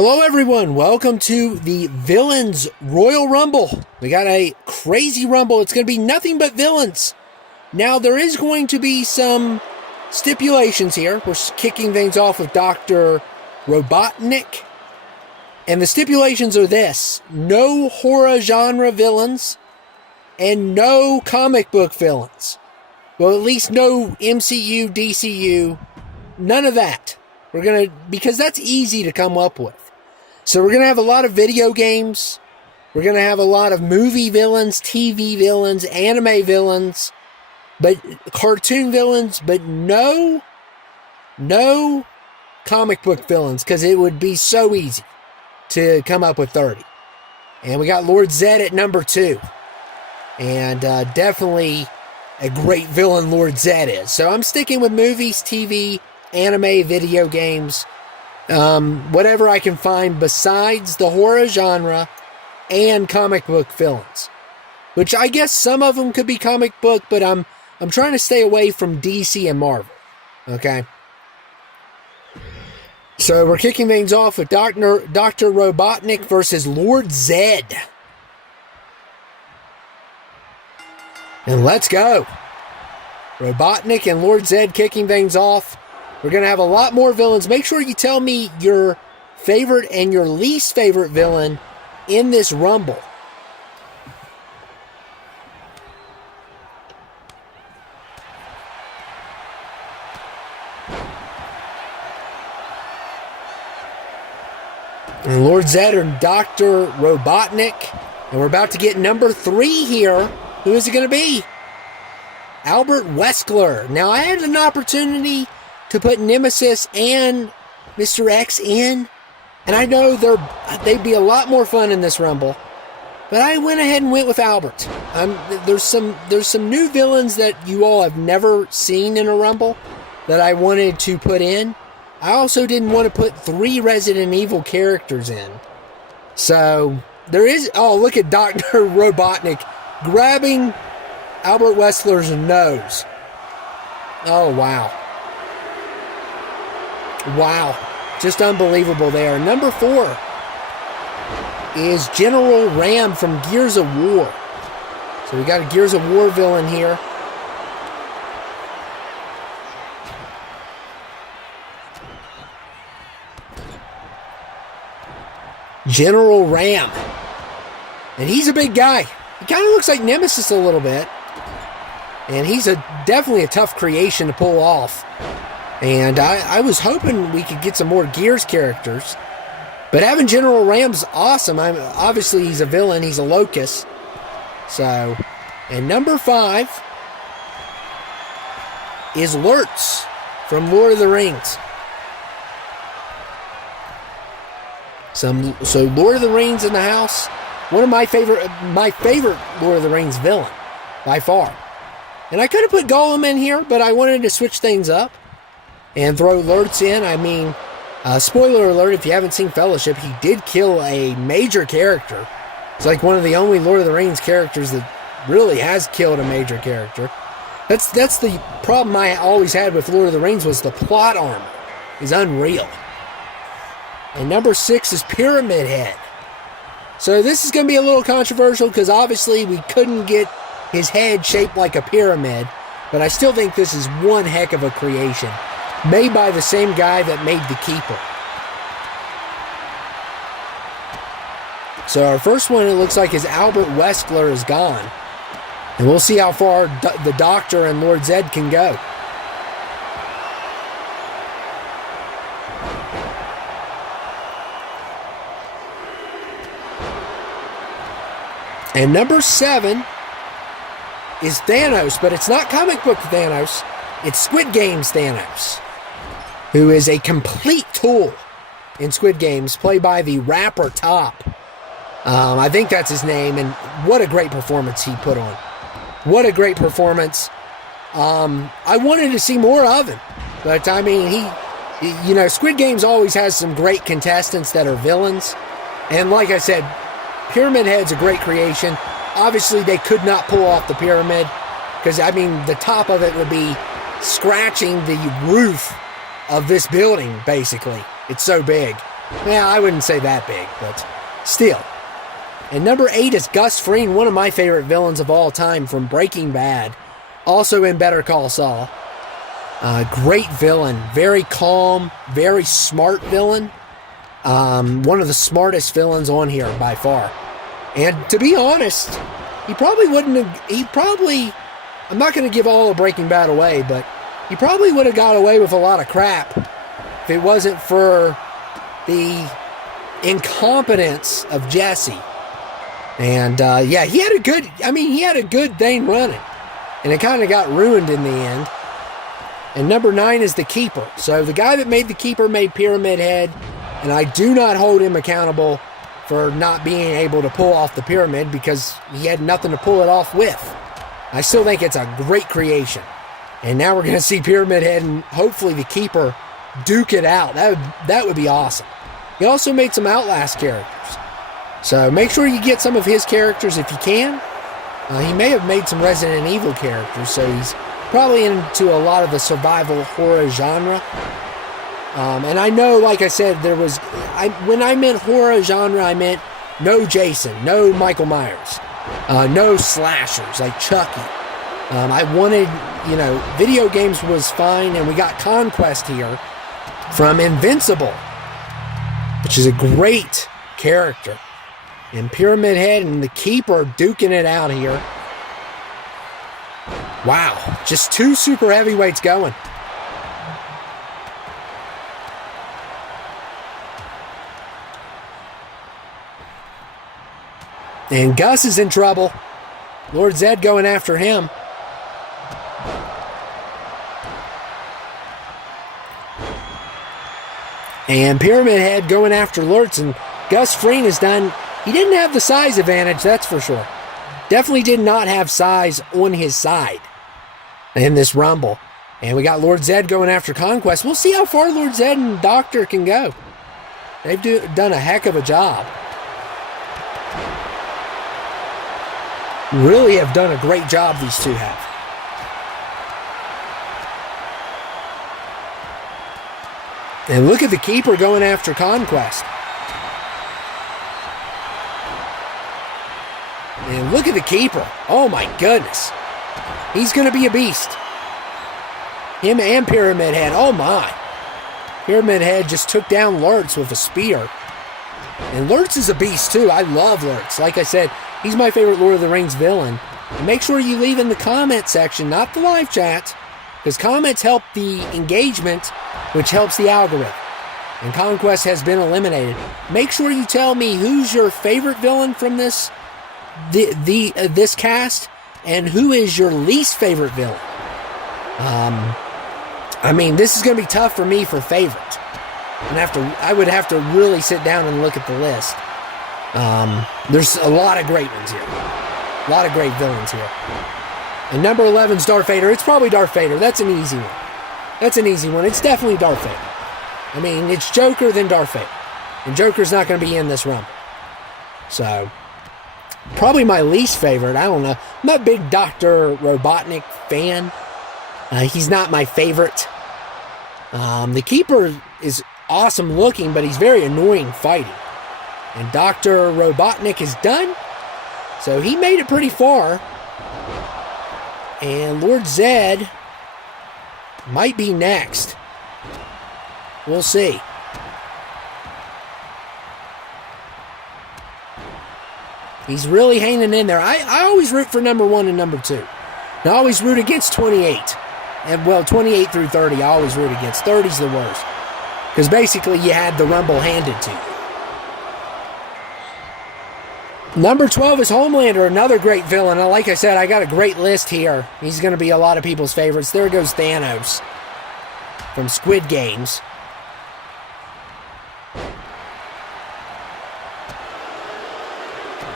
Hello everyone, welcome to the Villains Royal Rumble. We got a crazy rumble. It's going to be nothing but villains. Now there is going to be some stipulations here. We're kicking things off with Dr. Robotnik. And the stipulations are this: no horror genre villains and no comic book villains. Well, at least no MCU, DCU, none of that. Because that's easy to come up with. So we're going to have a lot of video games. We're going to have a lot of movie villains, TV villains, anime villains, but cartoon villains, but no comic book villains, because it would be so easy to come up with 30. And we got Lord Zed at number 2. And definitely a great villain Lord Zed is. So I'm sticking with movies, TV, anime, video games, whatever I can find besides the horror genre and comic book villains. Which I guess some of them could be comic book, but I'm trying to stay away from DC and Marvel. Okay? So we're kicking things off with Dr. Robotnik versus Lord Zed. And let's go. Robotnik and Lord Zed kicking things off. We're going to have a lot more villains. Make sure you tell me your favorite and your least favorite villain in this Rumble. And Lord Zed and Dr. Robotnik. And we're about to get number 3 here. Who is it going to be? Albert Wesker. Now, I had an opportunity to put Nemesis and Mr. X in, and I know they'd be a lot more fun in this Rumble, but I went ahead and went with Albert. There's some new villains that you all have never seen in a Rumble that I wanted to put in. I also didn't want to put 3 Resident Evil characters in. So, there is... Oh, look at Dr. Robotnik grabbing Albert Wesker's nose. Oh, wow. Wow. Just unbelievable there. Number 4 is General Ram from Gears of War. So we got a Gears of War villain here. General Ram. And he's a big guy. He kind of looks like Nemesis a little bit. And he's definitely a tough creation to pull off. And I was hoping we could get some more Gears characters. But having General Ram's awesome. Obviously, he's a villain. He's a locust. So, and number 5 is Lurtz from Lord of the Rings. So Lord of the Rings in the house. One of my favorite Lord of the Rings villain, by far. And I could have put Gollum in here, but I wanted to switch things up and throw Lurtz in. I mean, spoiler alert, if you haven't seen Fellowship, he did kill a major character. It's like one of the only Lord of the Rings characters that really has killed a major character. That's the problem I always had with Lord of the Rings, was the plot armor is unreal. And number 6 is Pyramid Head. So this is going to be a little controversial because obviously we couldn't get his head shaped like a pyramid, but I still think this is one heck of a creation, made by the same guy that made the Keeper. So our first one, it looks like, is Albert Wesker is gone. And we'll see how far the Doctor and Lord Zed can go. And number 7 is Thanos, but it's not comic book Thanos. It's Squid Games Thanos, who is a complete tool in Squid Games, played by the rapper Top. I think that's his name, and what a great performance he put on. What a great performance. I wanted to see more of him, but I mean, Squid Games always has some great contestants that are villains, and like I said, Pyramid Head's a great creation. Obviously, they could not pull off the pyramid, because, I mean, the top of it would be scratching the roof of this building, basically. It's so big. Yeah, I wouldn't say that big, but still. And number 8 is Gus Fring, one of my favorite villains of all time from Breaking Bad. Also in Better Call Saul. Great villain. Very calm, very smart villain. One of the smartest villains on here by far. And to be honest, he probably wouldn't have... I'm not going to give all of Breaking Bad away, but he probably would have got away with a lot of crap if it wasn't for the incompetence of Jesse. And yeah, he had a good thing running, and it kind of got ruined in the end. And number 9 is the Keeper. So the guy that made the Keeper made Pyramid Head, and I do not hold him accountable for not being able to pull off the pyramid because he had nothing to pull it off with. I still think it's a great creation. And now we're going to see Pyramid Head and hopefully the Keeper duke it out. That would be awesome. He also made some Outlast characters. So make sure you get some of his characters if you can. He may have made some Resident Evil characters, so he's probably into a lot of the survival horror genre. And I know, like I said, when I meant horror genre, I meant no Jason, no Michael Myers, no slashers like Chucky. I wanted, video games was fine, and we got Conquest here from Invincible, which is a great character. And Pyramid Head and the Keeper duking it out here. Wow, just 2 super heavyweights going. And Gus is in trouble. Lord Zed going after him. And Pyramid Head going after Lurtz. And Gus Fring is done. He didn't have the size advantage, that's for sure. Definitely did not have size on his side in this Rumble. And we got Lord Zed going after Conquest. We'll see how far Lord Zed and Doctor can go. They've done a heck of a job. Really have done a great job, these two have. And look at the Keeper going after Conquest. And look at the Keeper. Oh my goodness. He's going to be a beast. Him and Pyramid Head. Oh my. Pyramid Head just took down Lurtz with a spear. And Lurtz is a beast too. I love Lurtz. Like I said, he's my favorite Lord of the Rings villain. And make sure you leave in the comment section, not the live chat, because comments help the engagement, which helps the algorithm. And Conquest has been eliminated. Make sure you tell me who's your favorite villain from this this cast, and who is your least favorite villain. I mean, this is going to be tough for me for favorite. I would have to really sit down and look at the list. There's a lot of great ones here. A lot of great villains here. And number 11 is Darth Vader. It's probably Darth Vader. That's an easy one. It's definitely Darth Vader. I mean, it's Joker, then Darth Vader. And Joker's not going to be in this Rumble. So, probably my least favorite. I don't know. I'm not a big Dr. Robotnik fan. He's not my favorite. The Keeper is awesome looking, but he's very annoying fighting. And Dr. Robotnik is done. So he made it pretty far. And Lord Zed might be next. We'll see. He's really hanging in there. I always root for number 1 and number 2. And I always root against 28. And well, 28 through 30, I always root against. 30's the worst. Because basically you had the Rumble handed to you. Number 12 is Homelander, another great villain. Like I said, I got a great list here. He's going to be a lot of people's favorites. There goes Thanos from Squid Games.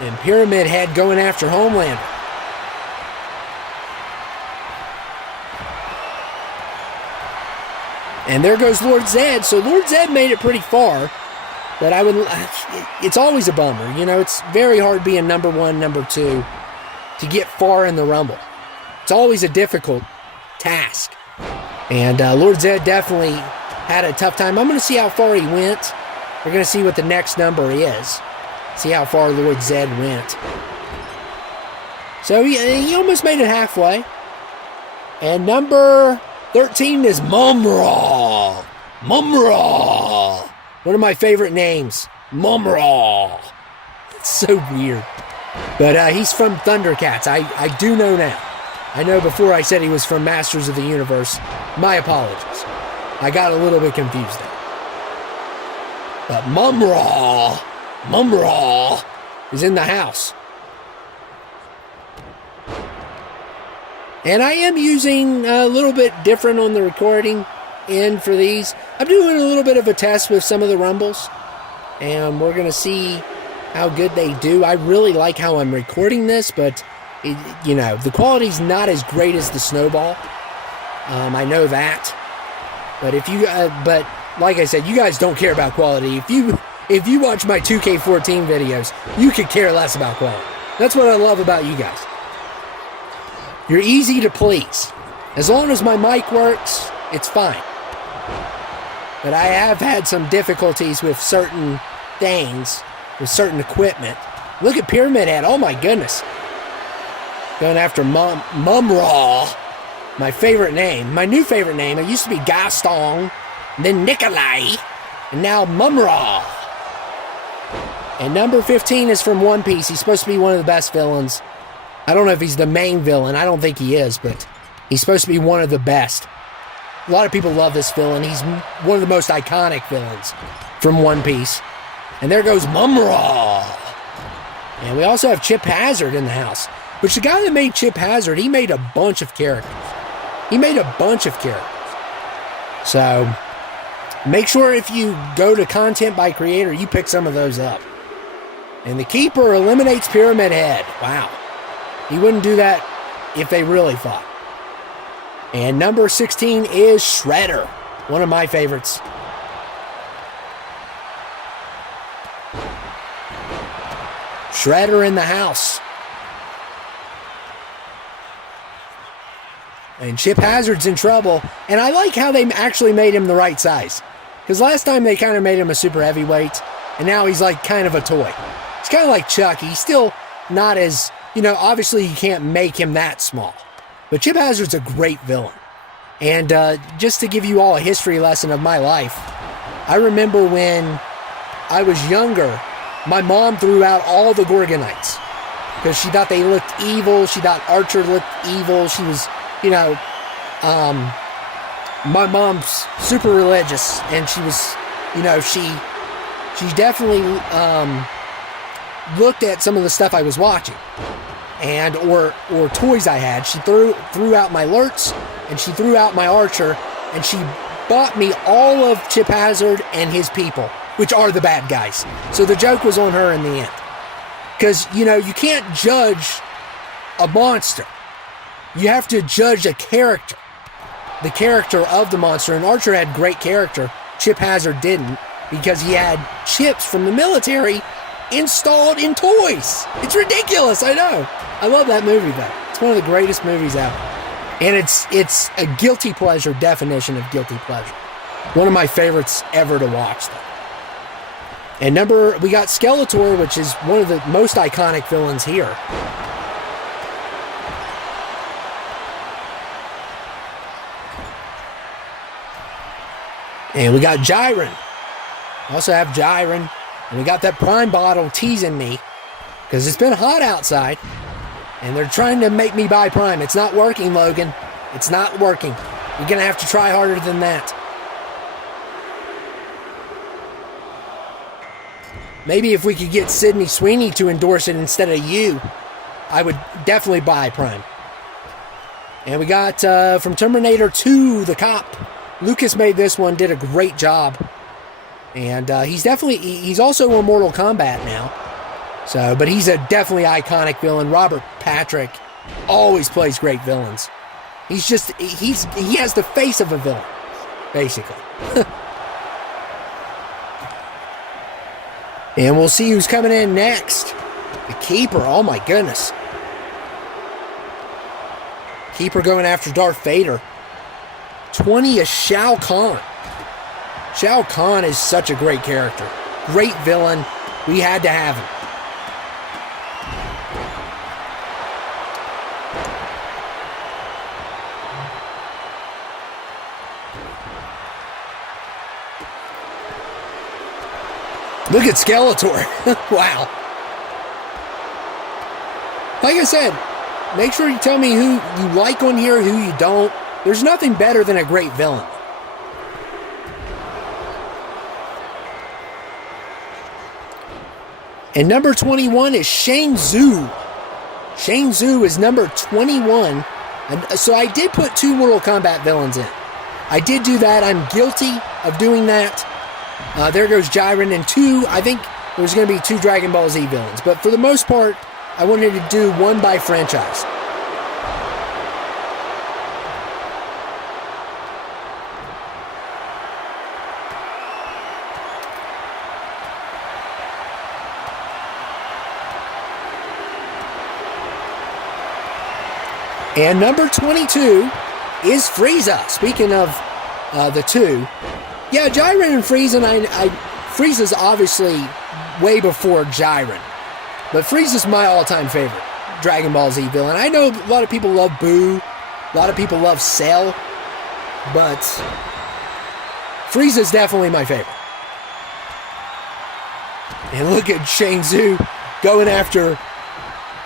And Pyramid Head going after Homelander. And there goes Lord Zed. So Lord Zed made it pretty far. But it's always a bummer. You know, it's very hard being number 1, number 2 to get far in the Rumble. It's always a difficult task. And Lord Zed definitely had a tough time. I'm going to see how far he went. We're going to see what the next number is. See how far Lord Zed went. So he almost made it halfway. And number 13 is Mumra. Mumra. One of my favorite names. Mumra. It's so weird. But he's from Thundercats. I do know now. I know before I said he was from Masters of the Universe. My apologies. I got a little bit confused there. But Mumra is in the house. And I am using a little bit different on the recording end for these. I'm doing a little bit of a test with some of the Rumbles. And we're going to see how good they do. I really like how I'm recording this, but the quality's not as great as the Snowball. I know that. But but like I said, you guys don't care about quality. If you watch my 2K14 videos, you could care less about quality. That's what I love about you guys. You're easy to please. As long as my mic works, it's fine. But I have had some difficulties with certain things, with certain equipment. Look at Pyramid Head. Oh my goodness. Going after Mumra. My favorite name. My new favorite name. It used to be Gaston, then Nikolai, and now Mumra. And number 15 is from One Piece. He's supposed to be one of the best villains. I don't know if he's the main villain. I don't think he is, but he's supposed to be one of the best. A lot of people love this villain. He's one of the most iconic villains from One Piece. And there goes Mumra. And we also have Chip Hazard in the house. Which the guy that made Chip Hazard, he made a bunch of characters. So, make sure if you go to content by creator, you pick some of those up. And the Keeper eliminates Pyramid Head. Wow. He wouldn't do that if they really fought. And number 16 is Shredder. One of my favorites. Shredder in the house. And Chip Hazard's in trouble. And I like how they actually made him the right size. Because last time they kind of made him a super heavyweight. And now he's like kind of a toy. It's kind of like Chuck. He's still not as, obviously you can't make him that small. But Chip Hazard's a great villain. And just to give you all a history lesson of my life. I remember when I was younger, my mom threw out all the Gorgonites. Because she thought they looked evil. She thought Archer looked evil. She was... my mom's super religious, and she was, she definitely looked at some of the stuff I was watching, and or toys I had. She threw out my Lurts, and she threw out my Archer, and she bought me all of Chip Hazard and his people, which are the bad guys. So the joke was on her in the end, because you can't judge a monster. You have to judge a character, the character of the monster. And Archer had great character. Chip Hazard didn't, because he had chips from the military installed in toys. It's ridiculous, I know. I love that movie, though. It's one of the greatest movies out. And it's a guilty pleasure definition of guilty pleasure. One of my favorites ever to watch, though. And we got Skeletor, which is one of the most iconic villains here. And we got Jiren. Also have Jiren. And we got that Prime bottle teasing me. Because it's been hot outside. And they're trying to make me buy Prime. It's not working, Logan. It's not working. You're going to have to try harder than that. Maybe if we could get Sydney Sweeney to endorse it instead of you, I would definitely buy Prime. And we got from Terminator 2, the cop. Lucas made this one, did a great job. And he's also on Mortal Kombat now. So, but he's a definitely iconic villain. Robert Patrick always plays great villains. He has the face of a villain, basically. And we'll see who's coming in next. The Keeper, oh my goodness. Keeper going after Darth Vader. 20 is Shao Kahn. Shao Kahn is such a great character. great villain. We had to have him. Look at Skeletor. Wow. Like I said, make sure you tell me who you like on here, who you don't. There's nothing better than a great villain. And number 21 is Shang Tzu. Shang Tzu is number 21. And so I did put 2 Mortal Kombat villains in. I did do that. I'm guilty of doing that. There goes Jiren, and 2, I think there's going to be 2 Dragon Ball Z villains. But for the most part, I wanted to do 1 by franchise. And number 22 is Frieza. Speaking of the 2. Yeah, Jiren and Frieza, Frieza's obviously way before Jiren. But Frieza's my all-time favorite Dragon Ball Z villain. I know a lot of people love Boo. A lot of people love Cell. But Frieza's definitely my favorite. And look at Shang Tzu going after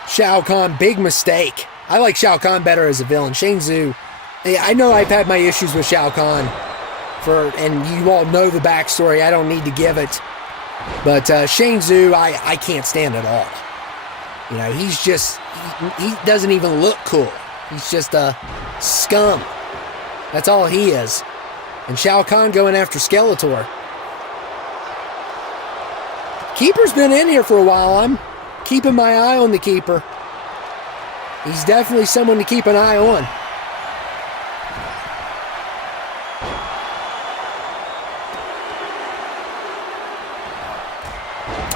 Shao Kahn. Big mistake. I like Shao Kahn better as a villain. Shang Tzu, I know I've had my issues with Shao Kahn. And you all know the backstory. I don't need to give it. But Shang Tzu, I can't stand at all. You know, he's just, he doesn't even look cool. He's just a scum. That's all he is. And Shao Kahn going after Skeletor. Keeper's been in here for a while. I'm keeping my eye on the Keeper. He's definitely someone to keep an eye on.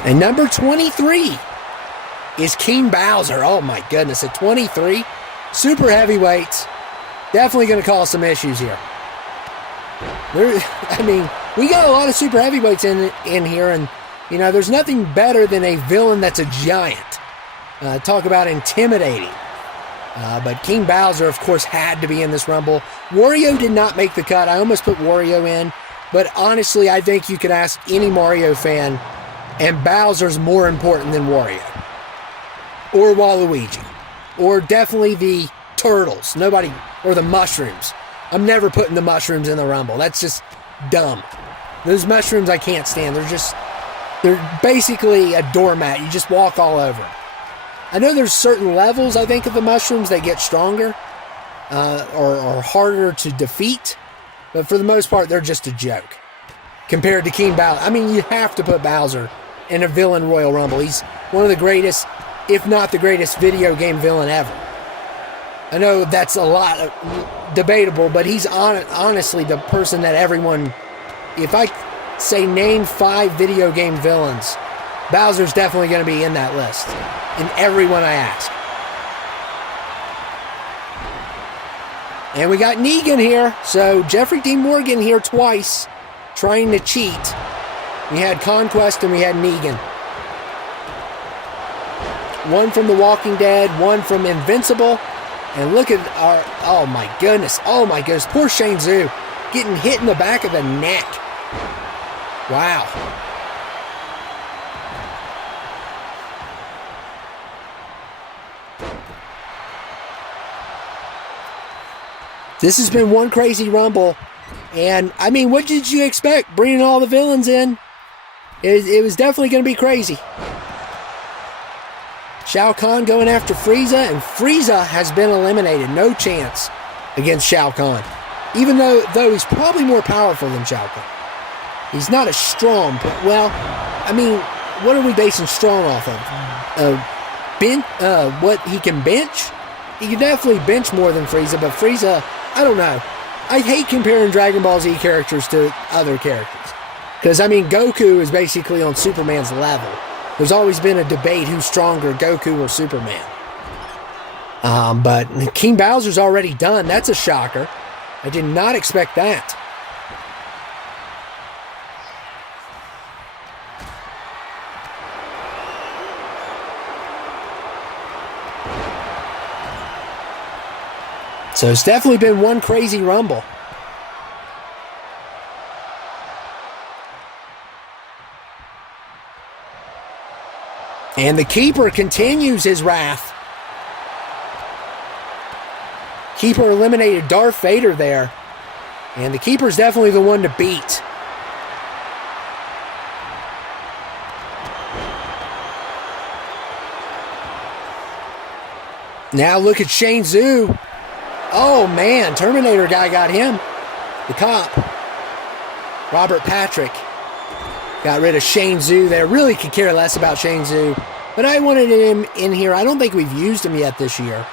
And number 23 is King Bowser. Oh my goodness, at 23, super heavyweights. Definitely going to cause some issues here. I mean, we got a lot of super heavyweights in here, and you know, there's nothing better than a villain that's a giant. Talk about intimidating. But King Bowser, of course, had to be in this Rumble. Wario did not make the cut. I almost put Wario in, but honestly, I think you could ask any Mario fan, and Bowser's more important than Wario. Or Waluigi. Or definitely the Turtles. Nobody, or the Mushrooms. I'm never putting the Mushrooms in the Rumble. That's just dumb. Those mushrooms I can't stand. They're basically a doormat. You just walk all over them. I know there's certain levels, I think, of the mushrooms that get stronger. Or harder to defeat. But for the most part, they're just a joke. Compared to King Bowser. I mean, you have to put Bowser in a villain Royal Rumble. He's one of the greatest, if not the greatest, video game villain ever. I know that's a lot debatable, but he's honestly the person that everyone, if I say name 5 video game villains, Bowser's definitely going to be in that list. In everyone I ask. And we got Negan here. So Jeffrey Dean Morgan here twice, trying to cheat. We had Conquest and we had Negan. One from The Walking Dead, one from Invincible. And look at our, oh my goodness, poor Shang Tzu getting hit in the back of the neck. Wow. This has been one crazy Rumble. And, I mean, what did you expect? Bringing all the villains in? It was definitely going to be crazy. Shao Kahn going after Frieza, and Frieza has been eliminated. No chance against Shao Kahn. Even though he's probably more powerful than Shao Kahn. He's not as strong, but, well, I mean, what are we basing strong off of? What he can bench? He can definitely bench more than Frieza, but Frieza, I don't know. I hate comparing Dragon Ball Z characters to other characters. Because, I mean, Goku is basically on Superman's level. There's always been a debate who's stronger, Goku or Superman. But King Bowser's already done. That's a shocker. I did not expect that. So it's definitely been one crazy Rumble. And the Keeper continues his wrath. Keeper eliminated Darth Vader there. And the Keeper's definitely the one to beat. Now look at Shane Zhu. Oh man, Terminator guy got him. The cop. Robert Patrick got rid of Shane Zhu there. Really could care less about Shane Zhu. But I wanted him in here. I don't think we've used him yet this year.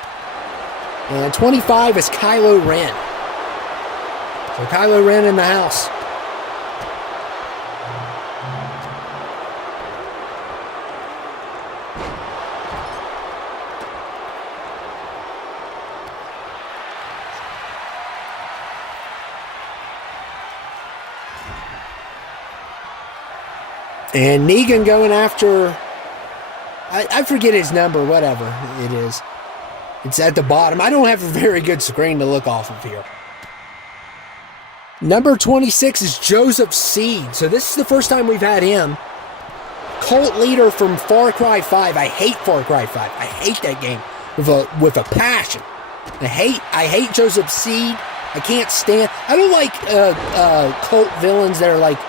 And 25 is Kylo Ren. So Kylo Ren in the house. And Negan going after, I forget his number, whatever it is. It's at the bottom. I don't have a very good screen to look off of here. Number 26 is Joseph Seed. So this is the first time we've had him. Cult leader from Far Cry 5. I hate Far Cry 5. I hate that game with a passion. I hate Joseph Seed. I can't stand. I don't like cult villains that are like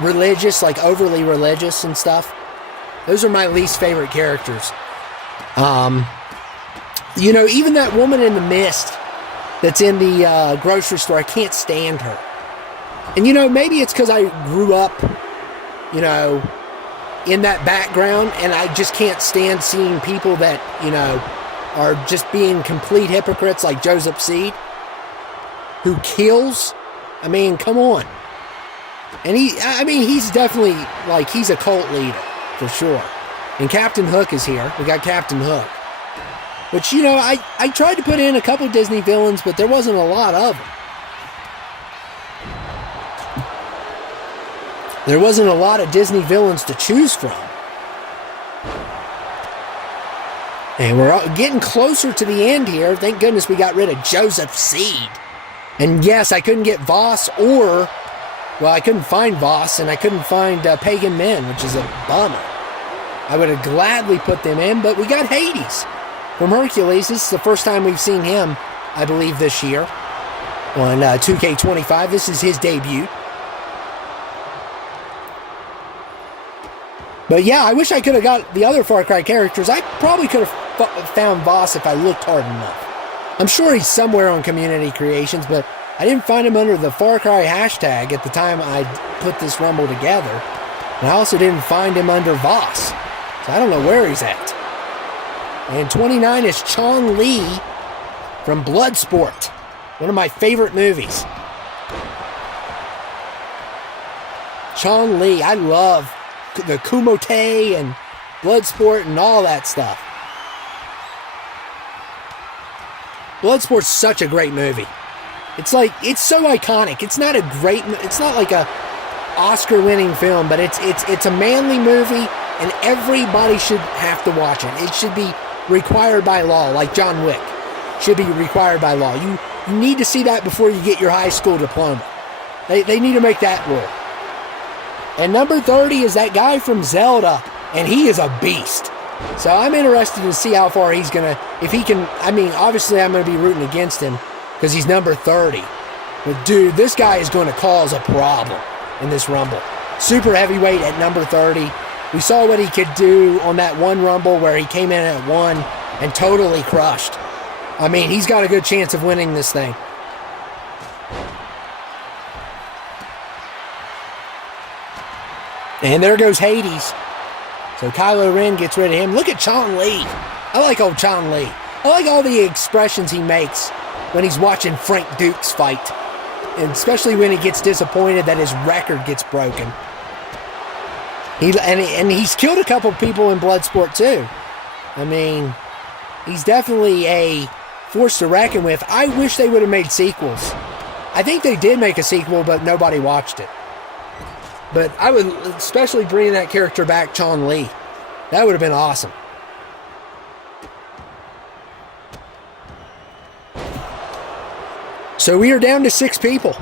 religious, like overly religious and stuff. Those are my least favorite characters. You know, even that woman in the mist that's in the grocery store, I can't stand her. And, you know, maybe it's because I grew up, you know, in that background, and I just can't stand seeing people that, you know, are just being complete hypocrites like Joseph Seed, who kills. I mean, come on. And he's definitely, like, he's a cult leader, for sure. And Captain Hook is here. We got Captain Hook. Which, you know, I tried to put in a couple Disney villains, but there wasn't a lot of them. There wasn't a lot of Disney villains to choose from. And we're getting closer to the end here. Thank goodness we got rid of Joseph Seed. And yes, I couldn't get Voss or... Well, I couldn't find Voss, and I couldn't find Pagan Men, which is a bummer. I would have gladly put them in, but we got Hades from Hercules. This is the first time we've seen him, I believe, this year on 2K25. This is his debut. But yeah, I wish I could have got the other Far Cry characters. I probably could have found Voss if I looked hard enough. I'm sure he's somewhere on Community Creations, but I didn't find him under the Far Cry hashtag at the time I put this Rumble together. And I also didn't find him under Voss. So I don't know where he's at. And 29 is Chong Li from Bloodsport. One of my favorite movies. Chong Li, I love the Kumite and Bloodsport and all that stuff. Bloodsport's such a great movie. It's like, it's so iconic. It's not like a Oscar-winning film, but it's a manly movie, and everybody should have to watch it. It should be required by law, like John Wick. Should be required by law. You need to see that before you get your high school diploma. They need to make that rule. And number 30 is that guy from Zelda, and he is a beast. So I'm interested to see how far he's going to, if he can, I mean, obviously I'm going to be rooting against him because he's number 30. But dude, this guy is going to cause a problem in this Rumble. Super heavyweight at number 30. We saw what he could do on that one Rumble where he came in at 1 and totally crushed. I mean, he's got a good chance of winning this thing. And there goes Hades. So Kylo Ren gets rid of him. Look at Chong Li. I like old Chong Li. I like all the expressions he makes when he's watching Frank Dukes fight. And especially when he gets disappointed that his record gets broken. And he's killed a couple people in Bloodsport too. I mean, he's definitely a force to reckon with. I wish they would have made sequels. I think they did make a sequel, but nobody watched it. But I would especially bring that character back, Chong Li. That would have been awesome. So we are down to 6 people.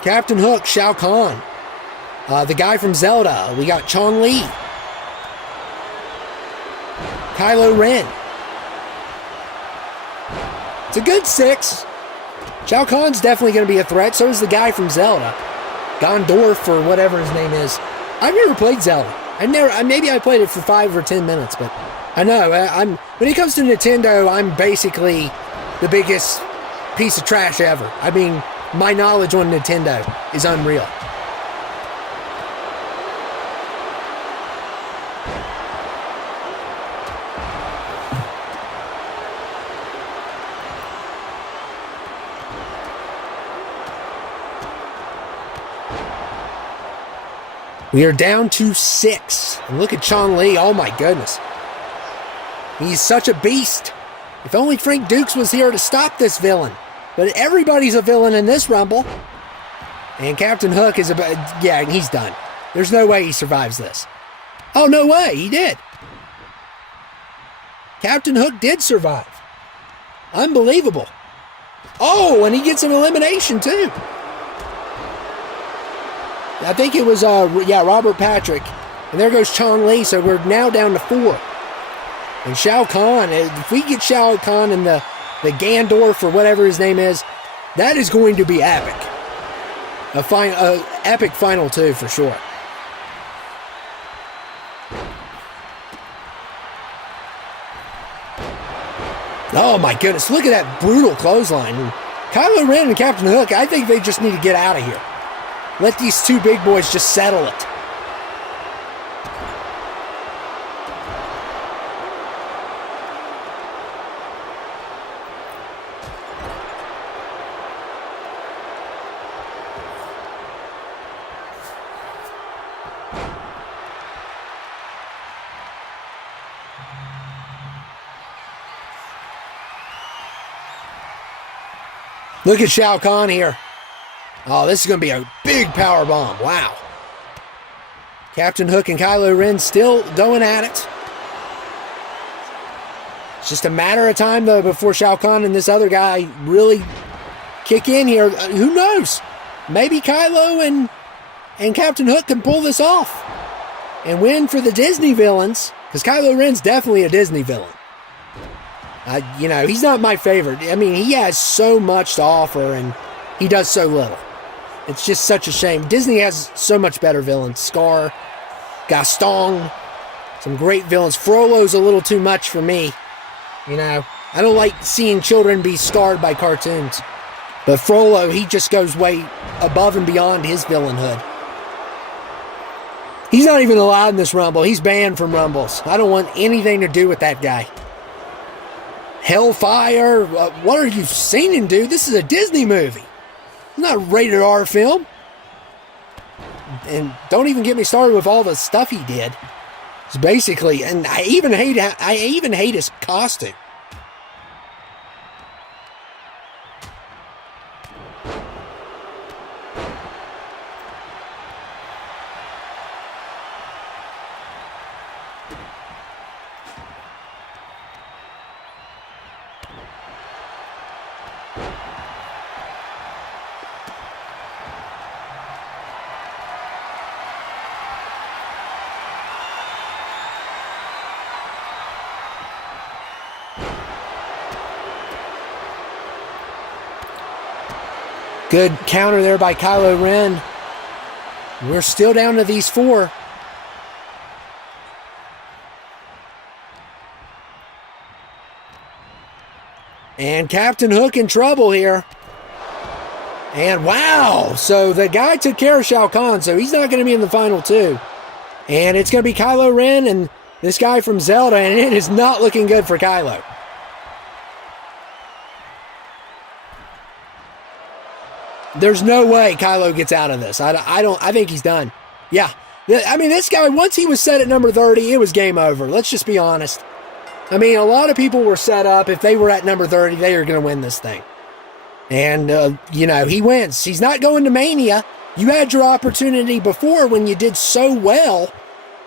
Captain Hook, Shao Kahn. The guy from Zelda. We got Chong Li. Kylo Ren. It's a good 6. Shao Kahn's definitely going to be a threat. So is the guy from Zelda. Gondorf or whatever his name is. I've never played Zelda. Maybe I played it for 5 or 10 minutes, but I know when it comes to Nintendo, I'm basically the biggest piece of trash ever. I mean, my knowledge on Nintendo is unreal. We are down to 6. And look at Chong Li. Oh my goodness. He's such a beast. If only Frank Dukes was here to stop this villain. But everybody's a villain in this Rumble. And Captain Hook is yeah, he's done. There's no way he survives this. Oh, no way. He did. Captain Hook did survive. Unbelievable. Oh, and he gets an elimination too. I think it was, Robert Patrick. And there goes Chong Li, so we're now down to 4. And Shao Kahn, if we get Shao Kahn in the Gandorf or whatever his name is, that is going to be epic. Epic final 2 for sure. Oh my goodness, look at that brutal clothesline. Kylo Ren and Captain Hook, I think they just need to get out of here. Let these 2 big boys just settle it. Look at Shao Kahn here. Oh, this is going to be a big power bomb. Wow. Captain Hook and Kylo Ren still going at it. It's just a matter of time, though, before Shao Kahn and this other guy really kick in here. Who knows? Maybe Kylo and Captain Hook can pull this off and win for the Disney villains, because Kylo Ren's definitely a Disney villain. He's not my favorite. I mean, he has so much to offer, and he does so little. It's just such a shame. Disney has so much better villains. Scar, Gaston, some great villains. Frollo's a little too much for me. I don't like seeing children be scarred by cartoons. But Frollo, he just goes way above and beyond his villainhood. He's not even allowed in this Rumble. He's banned from Rumbles. I don't want anything to do with that guy. Hellfire, what are you singing, dude? This is a Disney movie. It's not a rated R film. And don't even get me started with all the stuff he did. It's basically, and I even hate his costume. Good counter there by Kylo Ren. We're still down to these 4. And Captain Hook in trouble here. And wow! So the guy took care of Shao Kahn, so he's not going to be in the final 2. And it's going to be Kylo Ren and this guy from Zelda, and it is not looking good for Kylo. There's no way Kylo gets out of this. I think he's done. Yeah. I mean, this guy, once he was set at number 30, it was game over. Let's just be honest. I mean, a lot of people were set up. If they were at number 30, they were going to win this thing. And, he wins. He's not going to Mania. You had your opportunity before when you did so well,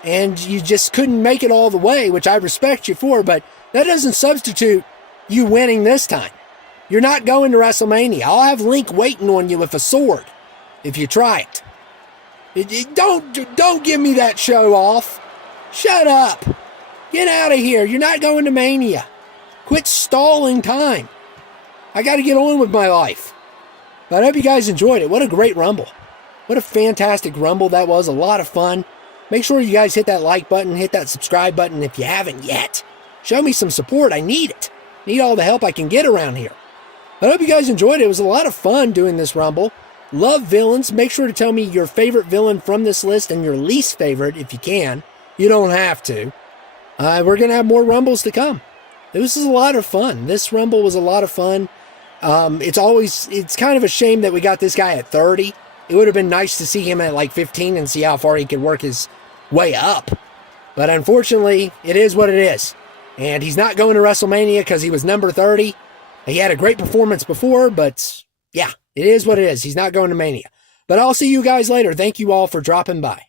and you just couldn't make it all the way, which I respect you for, but that doesn't substitute you winning this time. You're not going to WrestleMania. I'll have Link waiting on you with a sword if you try it. Don't give me that show off. Shut up. Get out of here. You're not going to Mania. Quit stalling time. I got to get on with my life. But I hope you guys enjoyed it. What a great Rumble. What a fantastic Rumble that was. A lot of fun. Make sure you guys hit that like button, hit that subscribe button if you haven't yet. Show me some support. I need it. Need all the help I can get around here. I hope you guys enjoyed it. It was a lot of fun doing this Rumble. Love villains. Make sure to tell me your favorite villain from this list and your least favorite if you can. You don't have to. We're going to have more Rumbles to come. This is a lot of fun. This Rumble was a lot of fun. It's kind of a shame that we got this guy at 30. It would have been nice to see him at like 15 and see how far he could work his way up. But unfortunately, it is what it is. And he's not going to WrestleMania because he was number 30. He had a great performance before, but yeah, it is what it is. He's not going to Mania. But I'll see you guys later. Thank you all for dropping by.